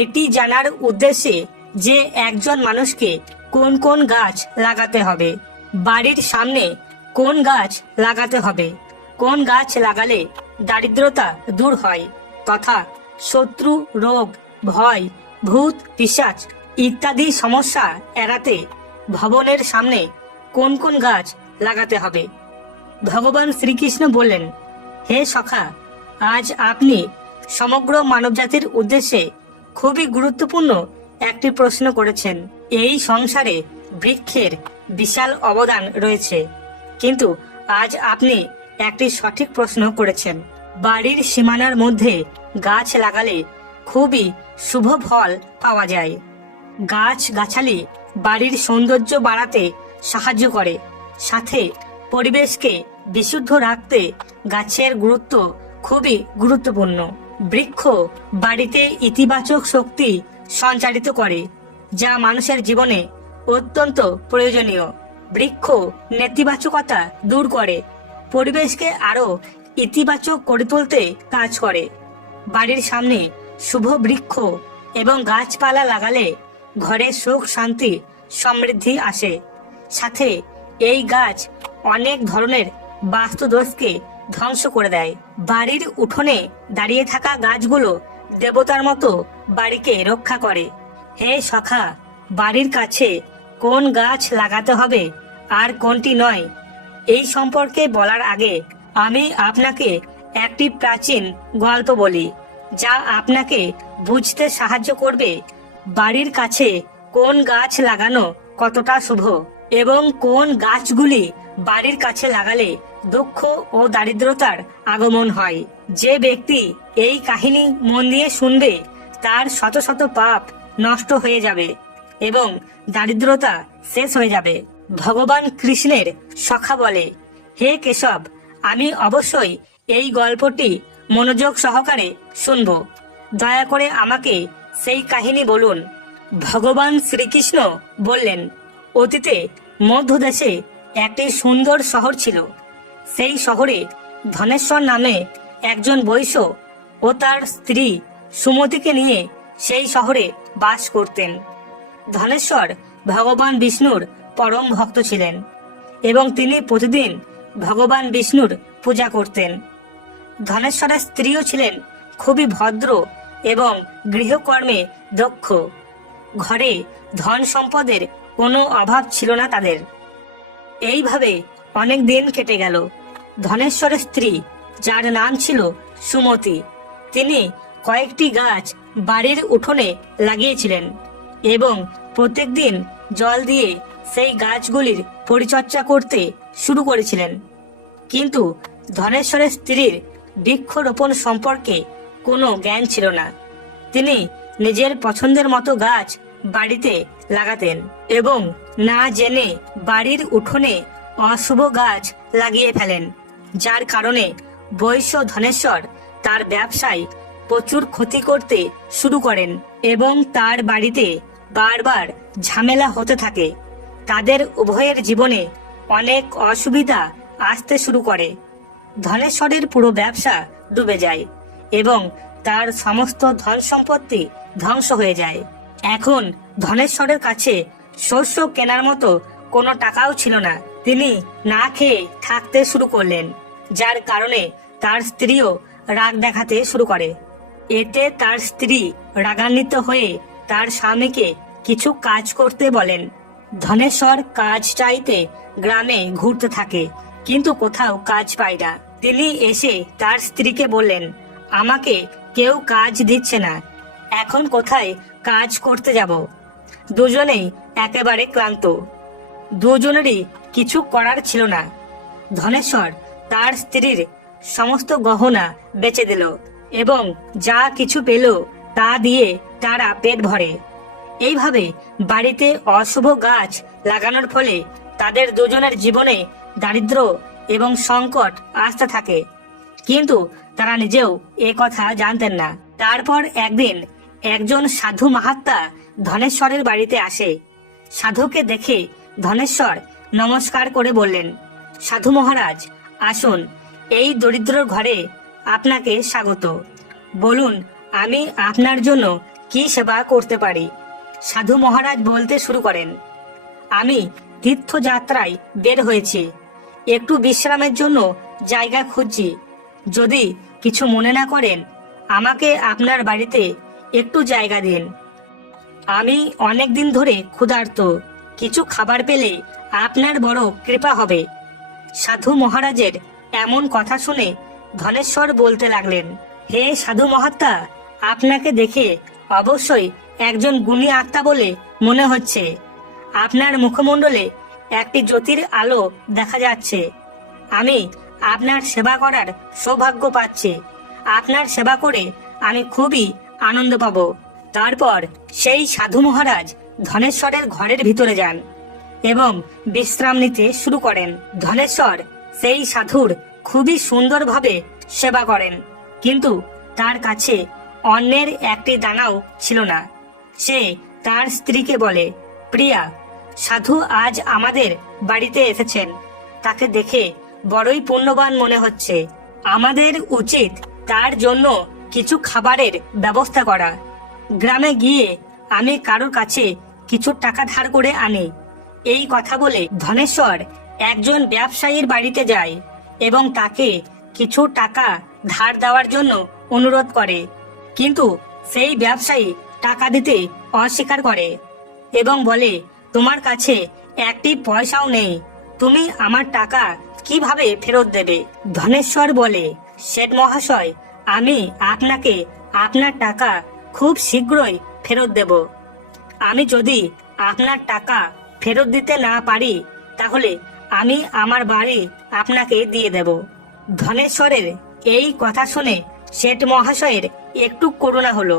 এটি জানার উদ্দেশ্যে যে একজন মানুষকে কোন কোন গাছ লাগাতে হবে, বাড়ির সামনে কোন গাছ লাগাতে হবে, কোন গাছ লাগালে দারিদ্রতা দূর হয় তথা শত্রু, রোগ, ভয়, ভূত, পিশাচ ইত্যাদি সমস্যা এড়াতে ভবনের সামনে কোন কোন গাছ লাগাতে হবে। ভগবান শ্রীকৃষ্ণ বললেন, হে সখা, আজ আপনি সমগ্র মানবজাতির উদ্দেশ্যে খুবই গুরুত্বপূর্ণ একটি প্রশ্ন করেছেন। এই সংসারে বৃক্ষের বিশাল অবদান রয়েছে, কিন্তু আজ আপনি একটি সঠিক প্রশ্ন করেছেন। বাড়ির সীমানার মধ্যে গাছ লাগালে খুবই শুভ ফল পাওয়া যায়। গাছ গাছালি বাড়ির সৌন্দর্য বাড়াতে সাহায্য করে, সাথে পরিবেশকে বিশুদ্ধ রাখতে গাছের গুরুত্ব খুবই গুরুত্বপূর্ণ। বৃক্ষ বাড়িতে ইতিবাচক শক্তি সঞ্চারিত করে, যা মানুষের জীবনে অত্যন্ত প্রয়োজনীয়। বৃক্ষ নেতিবাচকতা দূর করে, পরিবেশকে আরো ইতিবাচক করে তুলতে কাজ করে। বাড়ির সামনে শুভ বৃক্ষ এবং গাছপালা লাগালে ঘরে সুখ, শান্তি, সমৃদ্ধি আসে। সাথে এই গাছ অনেক ধরনের বাস্তুদোষকে ধ্বংস করে দেয়। বাড়ির উঠোনে দাঁড়িয়ে থাকা গাছগুলো দেবতার মতো বাড়িকে রক্ষা করে। হে সখা, বাড়ির কাছে কোন গাছ লাগাতে হবে আর কোনটি নয়, এই সম্পর্কে বলার আগে আমি আপনাকে একটি প্রাচীন গল্প বলি, যা আপনাকে বুঝতে সাহায্য করবে বাড়ির কাছে কোন গাছ লাগানো কতটা শুভ এবং কোন গাছগুলি বাড়ির কাছে লাগালে দুঃখ ও দারিদ্রতার আগমন হয়। যে ব্যক্তি এই কাহিনী মন দিয়ে শুনবে তার শত শত পাপ নষ্ট হয়ে যাবে এবং দারিদ্রতা শেষ হয়ে যাবে। ভগবান কৃষ্ণের সখা বলে, হে কেশব, আমি অবশ্যই এই গল্পটি মনোযোগ সহকারে শুনব। দয়া করে আমাকে সেই কাহিনী বলুন। ভগবান শ্রীকৃষ্ণ বললেন, অতীতে মধ্যদেশে একটি সুন্দর শহর ছিল। সেই শহরে ধনেশ্বর নামে একজন বৈশ্য ও তার স্ত্রী সুমতিকে নিয়ে সেই শহরে বাস করতেন। ধনেশ্বর ভগবান বিষ্ণুর পরম ভক্ত ছিলেন এবং তিনি প্রতিদিন ভগবান বিষ্ণুর পূজা করতেন। ধনেশ্বরের স্ত্রীও ছিলেন খুবই ভদ্র এবং গৃহকর্মে দক্ষ। ঘরে ধন সম্পদের কোনো অভাব ছিল না তাদের। এইভাবে অনেক দিন কেটে গেল। ধনেশ্বরের স্ত্রী, যার নাম ছিল সুমতি, তিনি কয়েকটি গাছ বাড়ির উঠোনে লাগিয়েছিলেন এবং প্রত্যেকদিন জল দিয়ে সেই গাছগুলির পরিচর্যা করতে শুরু করেছিলেন। কিন্তু ধনেশ্বরের স্ত্রীর বৃক্ষরোপণ সম্পর্কে কোনো জ্ঞান ছিল না। তিনি নিজের পছন্দের মতো গাছ বাড়িতে লাগাতেন এবং না জেনে বাড়ির উঠোনে অশুভ গাছ লাগিয়ে ফেলেন, যার কারণে বৈশ্য ধনেশ্বর তার ব্যবসায় প্রচুর ক্ষতি করতে শুরু করেন এবং তার বাড়িতে বারবার ঝামেলা হতে থাকে। তাদের উভয়ের জীবনে অনেক অসুবিধা আসতে শুরু করে। ধনেশ্বরের পুরো ব্যবসা ডুবে যায় এবং তার সমস্ত ধন সম্পত্তি ধ্বংস হয়ে যায়। এখন ধনেশ্বরের কাছে শস্য কেনার মতো কোনো টাকাও ছিল না। তিনি না খেয়ে থাকতে শুরু করলেন, যার কারণে তার স্ত্রীও রাগ দেখাতে শুরু করে। এতে তার স্ত্রী রাগান্বিত হয়ে তার স্বামীকে কিছু কাজ করতে বলেন। ধনেশ্বর কাজ চাইতে গ্রামে ঘুরতে থাকে, কিন্তু কোথাও কাজ পায় না। তিনি এসে তার স্ত্রীকে বললেন, আমাকে কেউ কাজ দিচ্ছে না, এখন কোথায় কাজ করতে যাব? দুজনেই একেবারে ক্লান্ত। দুজনেরই কিছু করার ছিল না। ধনেশ্বর তার স্ত্রীর সমস্ত গহনা বেচে দিল এবং যা কিছু পেল তা দিয়ে তারা পেট ভরে। এইভাবে বাড়িতে অশুভ গাছ লাগানোর ফলে তাদের দুজনের জীবনে দারিদ্র এবং সংকট আসতে থাকে, কিন্তু তারা নিজেও এ কথা জানতেন না। তারপর একদিন একজন সাধু মাহাত্মা ধনেশ্বরের বাড়িতে আসে। সাধুকে দেখে ধনেশ্বর নমস্কার করে বললেন, সাধু মহারাজ, আসুন, এই দরিদ্র ঘরে আপনাকে স্বাগত। বলুন, আমি আপনার জন্য কি সেবা করতে পারি? সাধু মহারাজ বলতে শুরু করেন, আমি তীর্থযাত্রায় বের হয়েছি, একটু বিশ্রামের জন্য জায়গা খুঁজছি। যদি কিছু মনে না করেন, আমাকে আপনার বাড়িতে একটু জায়গা দিন। আমি অনেক দিন ধরে ক্ষুধার্ত, কিছু খাবার পেলে আপনার বড় কৃপা হবে। সাধু মহারাজের এমন কথা শুনে ধনেশ্বর বলতে লাগলেন, হে সাধু মহাত্মা, আপনাকে দেখে অবশ্যই একজন গুণী আত্মা বলে মনে হচ্ছে। আপনার মুখমণ্ডলে একটি জ্যোতির আলো দেখা যাচ্ছে। আমি আপনার সেবা করার সৌভাগ্য পাচ্ছি। আপনার সেবা করে আমি খুবই আনন্দ পাব। তারপর সেই সাধু মহারাজ ধনেশ্বরের ঘরের ভিতরে যান এবং বিশ্রাম নিতে শুরু করেন। ধনেশ্বর সেই সাধুর খুবই সুন্দরভাবে সেবা করেন, কিন্তু তার কাছে অন্যের একটি দানাও ছিল না। সে তার স্ত্রীকে বলে, প্রিয়া, সাধু আজ আমাদের বাড়িতে এসেছেন। তাকে দেখে বড়ই পুণ্যবান মনে হচ্ছে। আমাদের উচিত তার জন্য কিছু খাবারের ব্যবস্থা করা। গ্রামে গিয়ে আমি কারোর কাছে কিছু টাকা ধার করে আনি। এই কথা বলে ধনেশ্বর একজন ব্যবসায়ীর বাড়িতে যায় এবং তাকে কিছু টাকা ধার দেওয়ার জন্য অনুরোধ করে, কিন্তু সেই ব্যবসায়ী টাকা দিতে অস্বীকার করে এবং বলে, তোমার কাছে একটি পয়সাও নেই, তুমি আমার টাকা কিভাবে ফেরত দেবে? ধনেশ্বর বলে, শেঠ মহাশয়, আমি আপনাকে আপনার টাকা খুব শীঘ্রই ফেরত দেব। আমি যদি আপনার টাকা ফেরত দিতে না পারি, তাহলে আমি আমার বাড়ি আপনাকে দিয়ে দেব। ধনেশ্বরের এই কথা শুনে শেঠ মহাশয়ের একটু করুণা হলো,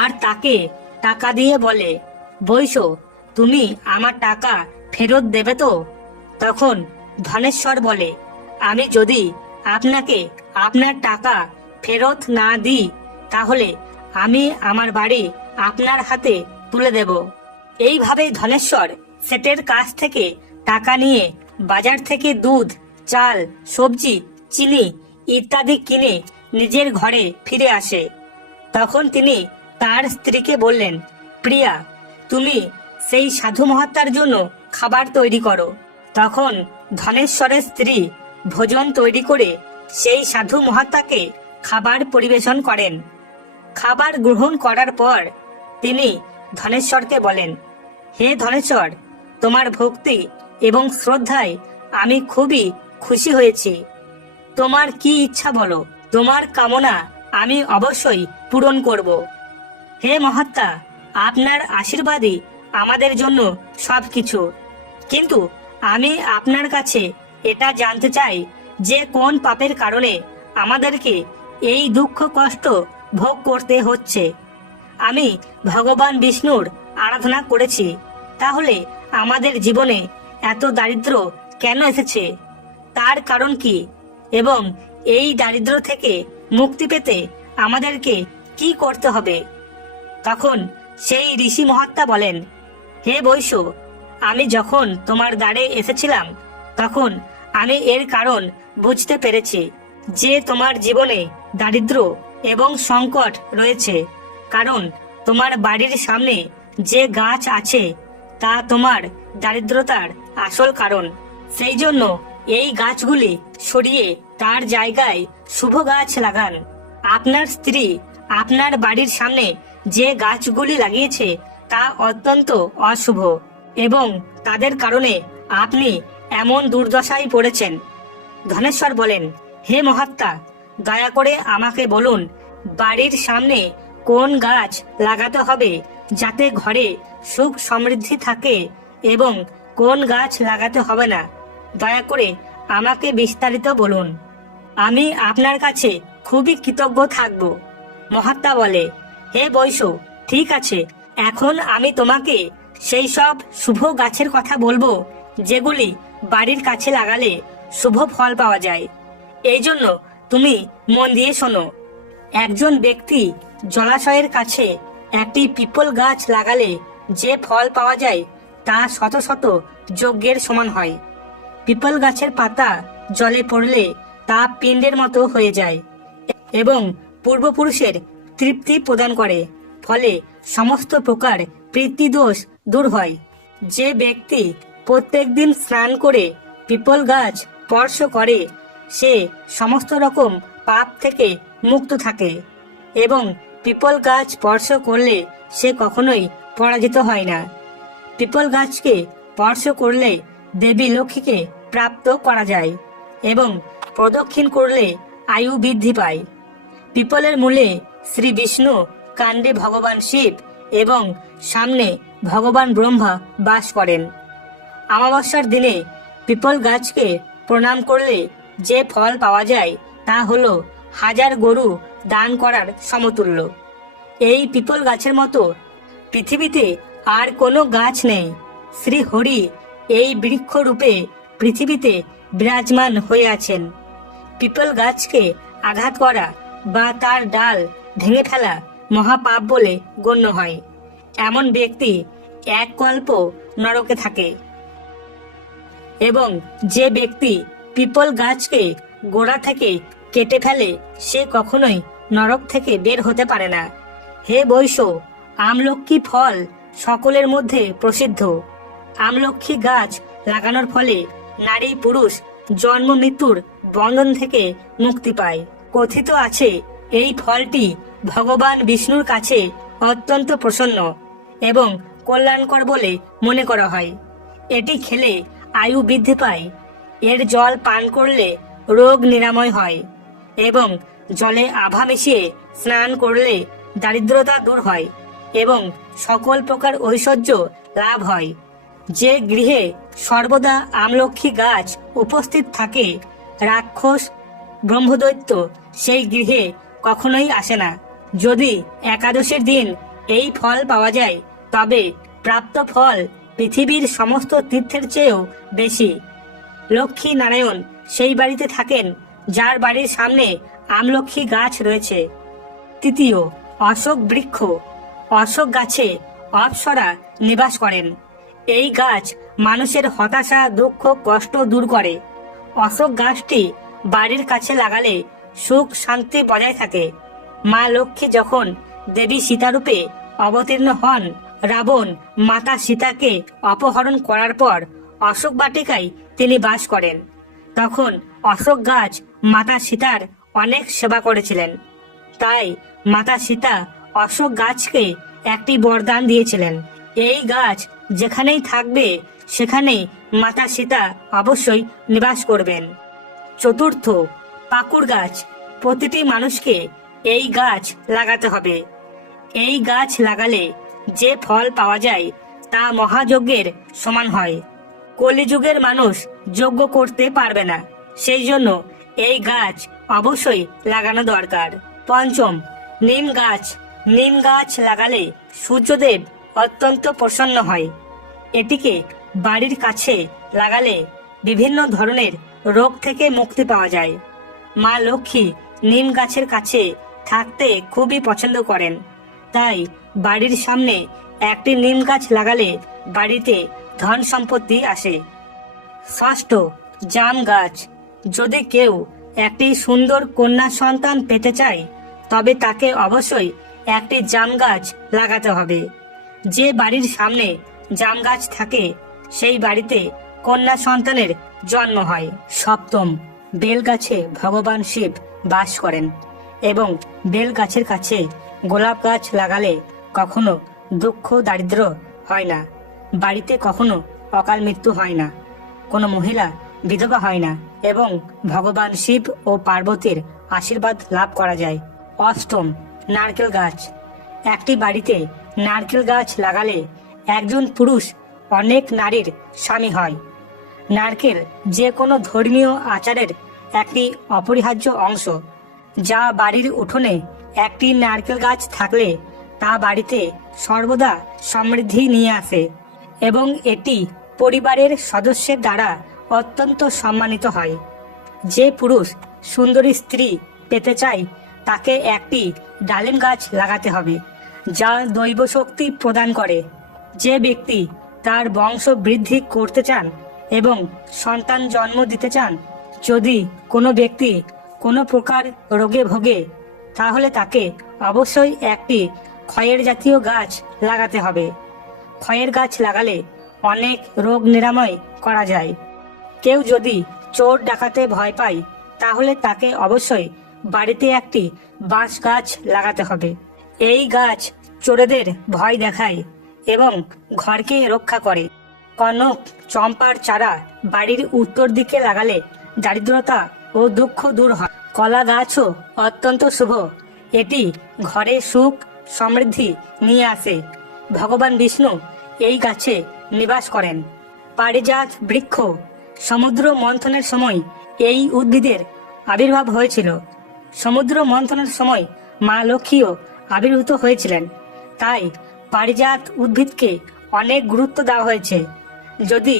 আর তাকে টাকা দিয়ে বলে, বৈশ্য, তুমি আমার টাকা ফেরত দেবে তো? তখন ধনেশ্বর বলে, আমি যদি আপনাকে আপনার টাকা ফেরত না দিই, তাহলে আমি আমার বাড়ি আপনার হাতে তুলে দেব। এইভাবেই ধনেশ্বর শেঠের কাছ থেকে টাকা নিয়ে বাজার থেকে দুধ, চাল, সবজি, চিনি ইত্যাদি কিনে নিজের ঘরে ফিরে আসে। তখন তিনি তার স্ত্রীকে বললেন, প্রিয়া, তুমি সেই সাধু মহাত্মার জন্য খাবার তৈরি করো। তখন ধনেশ্বরের স্ত্রী ভোজন তৈরি করে সেই সাধু মহাত্মাকে খাবার পরিবেশন করেন। খাবার গ্রহণ করার পর তিনি ধনেশ্বরকে বলেন, হে ধনেশ্বর, তোমার ভক্তি এবং শ্রদ্ধায় আমি খুবই খুশি হয়েছি। তোমার কি ইচ্ছা বলো, তোমার কামনা আমি অবশ্যই পূরণ করব। হে মহাত্মা, আপনার আশীর্বাদই আমাদের জন্য সবকিছু। কিন্তু আমি আপনার কাছে এটা জানতে চাই যে কোন পাপের কারণে আমাদেরকে এই দুঃখ কষ্ট ভোগ করতে হচ্ছে। আমি ভগবান বিষ্ণুর আরাধনা করেছি, তাহলে আমাদের জীবনে এত দারিদ্র কেন এসেছে? তার কারণ কি? এবং এই দারিদ্র থেকে মুক্তি পেতে আমাদেরকে কি করতে হবে? তখন সেই ঋষি মহাত্মা বলেন, হে বৈশ্য, আমি যখন তোমার দ্বারে এসেছিলাম, তখন আমি এর কারণ বুঝতে পেরেছি যে তোমার জীবনে দারিদ্র এবং সংকট রয়েছে, কারণ তোমার বাড়ির সামনে যে গাছ আছে তা তোমার দারিদ্রতার আসল কারণ। সেই জন্য এই গাছগুলি সরিয়ে তার জায়গায় শুভ গাছ লাগান। আপনার স্ত্রী আপনার বাড়ির সামনে যে গাছগুলি লাগিয়েছে তা অত্যন্ত অশুভ এবং তাদের কারণে আপনি এমন দুর্দশায় পড়েছেন। ধনেশ্বর বলেন, হে মহাত্মা, দয়া করে আমাকে বলুন, বাড়ির সামনে কোন গাছ লাগাতে হবে যাতে ঘরে সুখ সমৃদ্ধি থাকে এবং কোন গাছ লাগাতে হবে না। দয়া করে আমাকে বিস্তারিত বলুন। আমি আপনার কাছে খুবই কৃতজ্ঞ থাকব। মহাত্মা বলে, হে বৈশ্য, ঠিক আছে, এখন আমি তোমাকে সেই সব শুভ গাছের কথা বলবো যেগুলি বাড়ির কাছে লাগালে শুভ ফল পাওয়া যায়। এই জন্য তুমি মন দিয়ে শোনো। একজন ব্যক্তি জলাশয়ের কাছে একটি পিপল গাছ লাগালে যে ফল পাওয়া যায় তা শত শত যজ্ঞের সমান হয়। পিপল গাছের পাতা জলে পড়লে তা পিণ্ডের মতো হয়ে যায় এবং পূর্বপুরুষের তৃপ্তি প্রদান করে। ফলে সমস্ত প্রকার পিতৃদোষ দূর হয়। যে ব্যক্তি প্রত্যেকদিন স্নান করে পিপল গাছ স্পর্শ করে সে সমস্ত রকম পাপ থেকে মুক্ত থাকে এবং পিপল গাছ স্পর্শ করলে সে কখনোই পরাজিত হয় না। পিপল গাছকে স্পর্শ করলে দেবী লক্ষ্মীকে প্রাপ্ত করা যায় এবং প্রদক্ষিণ করলে আয়ু বৃদ্ধি পায়। পিপলের মূলে শ্রী বিষ্ণু, কাণ্ডে ভগবান শিব এবং সামনে ভগবান ব্রহ্মা বাস করেন। অমাবস্যার দিনে পিপল গাছকে প্রণাম করলে যে ফল পাওয়া যায় তা হলো 1000 গরু দান করার সমতুল্য। এই পিপল গাছের মতো পৃথিবীতে আর কোনো গাছ নেই। শ্রী হরি এই বৃক্ষ রূপে পৃথিবীতে বিরাজমান হয়ে আছেন। পিপল গাছকে আঘাত করা বা তার ডাল ভেঙে ফেলা মহাপাপ বলে গণ্য হয়। এমন ব্যক্তি এক কল্প নরকে থাকে এবং যে ব্যক্তি পিপল গাছকে গোড়া থেকে কেটে ফেলে সে কখনোই নরক থেকে বের হতে পারে না। হে বৈশ্য, আমলক্ষী ফল সকলের মধ্যে প্রসিদ্ধ। আমলক্ষী গাছ লাগানোর ফলে নারী পুরুষ জন্ম মৃত্যুর বন্ধন থেকে মুক্তি পায়। কথিত আছে এই ফলটি ভগবান বিষ্ণুর কাছে অত্যন্ত প্রসন্ন এবং কল্যাণকর বলে মনে করা হয়। এটি খেলে আয়ু বৃদ্ধি পায়। এর জল পান করলে রোগ নিরাময় হয় এবং জলে আভা মিশিয়ে স্নান করলে দারিদ্রতা দূর হয় এবং সকল প্রকার ঐশ্বর্য লাভ হয়। যে গৃহে সর্বদা আমলক্ষী গাছ উপস্থিত থাকে রাক্ষস ব্রহ্মদৈত্য সেই গৃহে কখনোই আসে না। যদি একাদশীর দিন এই ফল পাওয়া যায় তবে প্রাপ্ত ফল পৃথিবীর সমস্ত তীর্থের চেয়েও বেশি। লক্ষ্মী নারায়ণ সেই বাড়িতে থাকেন যার বাড়ির সামনে আমলক্ষী গাছ রয়েছে। তৃতীয়, অশোক বৃক্ষ। অশোক গাছে অপ্সরা নিবাস করেন। এই গাছ মানুষের হতাশা, দুঃখ, কষ্ট দূর করে। অশোক গাছটি বাড়ির কাছে লাগালে সুখ শান্তি বজায় থাকে। মা লক্ষ্মী যখন দেবী সীতারূপে অবতীর্ণ হন, রাবণ মাতা সীতাকে অপহরণ করার পর অশোক বাটিকায় তিনি বাস করেন। তখন অশোক গাছ মাতা সীতার অনেক সেবা করেছিলেন। তাই মাতা সীতা অশোক গাছকে একটি বরদান দিয়েছিলেন, এই গাছ যেখানেই থাকবে সেখানেই মাতা সীতা অবশ্যই নিবাস করবেন। চতুর্থ, পাকুড় গাছ। প্রতিটি মানুষকে এই গাছ লাগাতে হবে। এই গাছ লাগালে যে ফল পাওয়া যায় তা মহাযজ্ঞের সমান হয়। কলিযুগের মানুষ যজ্ঞ করতে পারবে না, সেই জন্য এই গাছ অবশ্যই লাগানো দরকার। পঞ্চম, নিম গাছ। নিম গাছ লাগালে সূর্যদেব অত্যন্ত প্রসন্ন হয়। এটিকে বাড়ির কাছে লাগালে বিভিন্ন ধরনের রোগ থেকে মুক্তি পাওয়া যায়। মা লক্ষ্মী নিম গাছের কাছে থাকতে খুবই পছন্দ করেন। তাই বাড়ির সামনে একটি নিম গাছ লাগালে বাড়িতে ধন সম্পত্তি আসে। ষষ্ঠ, জাম গাছ। যদি কেউ একটি সুন্দর কন্যা সন্তান পেতে চায় তবে তাকে অবশ্যই একটি জাম গাছ লাগাতে হবে। যে বাড়ির সামনে জাম গাছ থাকে সেই বাড়িতে কন্যা সন্তানের জন্ম হয়। সপ্তম, বেল গাছে ভগবান শিব বাস করেন এবং বেল গাছের কাছে গোলাপ গাছ লাগালে কখনো দুঃখ দারিদ্র হয় না, বাড়িতে কখনো অকাল মৃত্যু হয় না, কোনো মহিলা বিধবা হয় না এবং ভগবান শিব ও পার্বতীর আশীর্বাদ লাভ করা যায়। অষ্টম, নারকেল গাছ। একটি বাড়িতে নারকেল গাছ লাগালে একজন পুরুষ অনেক নারীর স্বামী হয়। নারকেল যে কোনো ধর্মীয় আচারের একটি অপরিহার্য অংশ। যা বাড়ির উঠোনে একটি নারকেল গাছ থাকলে তা বাড়িতে সর্বদা সমৃদ্ধি নিয়ে আসে এবং এটি পরিবারের সদস্যের দ্বারা অত্যন্ত সম্মানিত হয়। যে পুরুষ সুন্দরী স্ত্রী পেতে চায় তাকে একটি ডালিম গাছ লাগাতে হবে যা দৈব শক্তি প্রদান করে। যে ব্যক্তি তার বংশ বৃদ্ধি করতে চান এবং সন্তান জন্ম দিতে চান, যদি কোনো ব্যক্তি কোনো প্রকার রোগে ভোগে তাহলে তাকে অবশ্যই একটি খয়ের জাতীয় গাছ লাগাতে হবে। খয়ের গাছ লাগালে অনেক রোগ নিরাময় করা যায়। কেউ যদি চোর ডাকাতে ভয় পায় তাহলে তাকে অবশ্যই বাড়িতে একটি বাঁশ গাছ লাগাতে হবে। এই গাছ চোরেদের ভয় দেখায় এবং ঘরকে রক্ষা করে। কনক চম্পার চারা বাড়ির উত্তর দিকে লাগালে দারিদ্রতা ও দুঃখ দূর হয়। কলা গাছও অত্যন্ত শুভ, এটি ঘরে সুখ সমৃদ্ধি নিয়ে আসে। ভগবান বিষ্ণু এই গাছে নিবাস করেন। পারিজাত বৃক্ষ, সমুদ্র মন্থনের সময় এই উদ্ভিদের আবির্ভাব হয়েছিল। সমুদ্র মন্থনের সময় মা লক্ষ্মীও আবির্ভূত হয়েছিলেন, তাই পারিজাত উদ্ভিদকে অনেক গুরুত্ব দেওয়া হয়েছে। যদি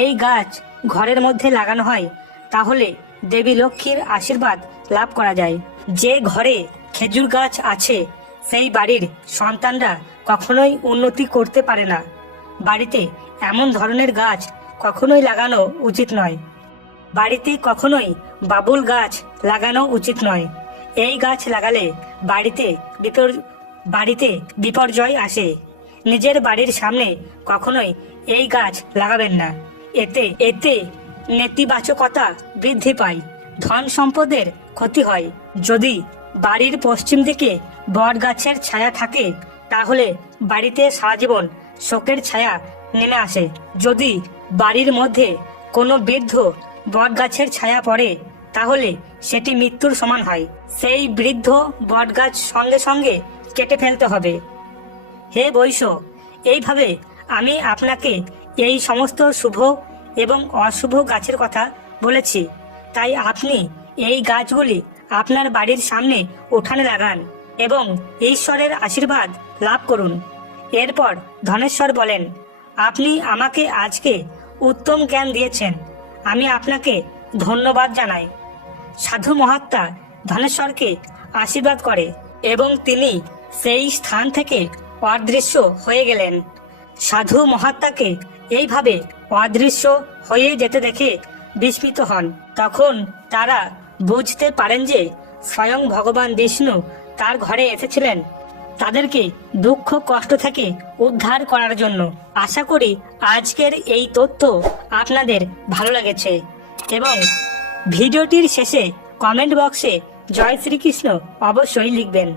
এই গাছ ঘরের মধ্যে লাগানো হয় তাহলে দেবী লক্ষ্মীর আশীর্বাদ লাভ করা যায়। যে ঘরে খেজুর গাছ আছে সেই বাড়ির সন্তানরা কখনোই উন্নতি করতে পারে না। বাড়িতে এমন ধরনের গাছ কখনোই লাগানো উচিত নয়। বাড়িতে কখনোই বাবুল গাছ লাগানো উচিত নয়। এই গাছ লাগালে বাড়িতে বিপর্যয় আসে। নিজের বাড়ির সামনে কখনোই এই গাছ লাগাবেন না। এতে নেতিবাচকতা বৃদ্ধি পায়, ধন সম্পদের ক্ষতি হয়। যদি বাড়ির পশ্চিম দিকে বট গাছের ছায়া থাকে তাহলে বাড়িতে সারা জীবন শোকের ছায়া নেমে আসে। যদি বাড়ির মধ্যে কোনো বৃদ্ধ বট গাছের ছায়া পড়ে তাহলে সেটি মৃত্যুর সমান হয়। সেই বৃদ্ধ বট গাছ সঙ্গে সঙ্গে কেটে ফেলতে হবে। হে বৈশ্য, এইভাবে আমি আপনাকে এই সমস্ত শুভ এবং অশুভ গাছের কথা বলেছি, তাই আপনি এই গাছগুলি আপনার বাড়ির সামনে উঠানে লাগান এবং ঈশ্বরের আশীর্বাদ লাভ করুন। এরপর ধনেশ্বর বলেন, আপনি আমাকে আজকে উত্তম জ্ঞান দিয়েছেন, আমি আপনাকে ধন্যবাদ জানাই। সাধু মহাত্মা ধনেশ্বরকে আশীর্বাদ করে এবং তিনি সেই স্থান থেকে অদৃশ্য হয়ে গেলেন। সাধু মহাত্মাকে এইভাবে অদৃশ্য হয়ে যেতে দেখে বিস্মিত হন। তখন তারা বুঝতে পারেন যে স্বয়ং ভগবান বিষ্ণু তার ঘরে এসেছিলেন তাদেরকে দুঃখ কষ্ট থেকে উদ্ধার করার জন্য। আশা করি আজকের এই তথ্য আপনাদের ভালো লেগেছে এবং ভিডিওটির শেষে কমেন্ট বক্সে জয় শ্রীকৃষ্ণ অবশ্যই লিখবেন।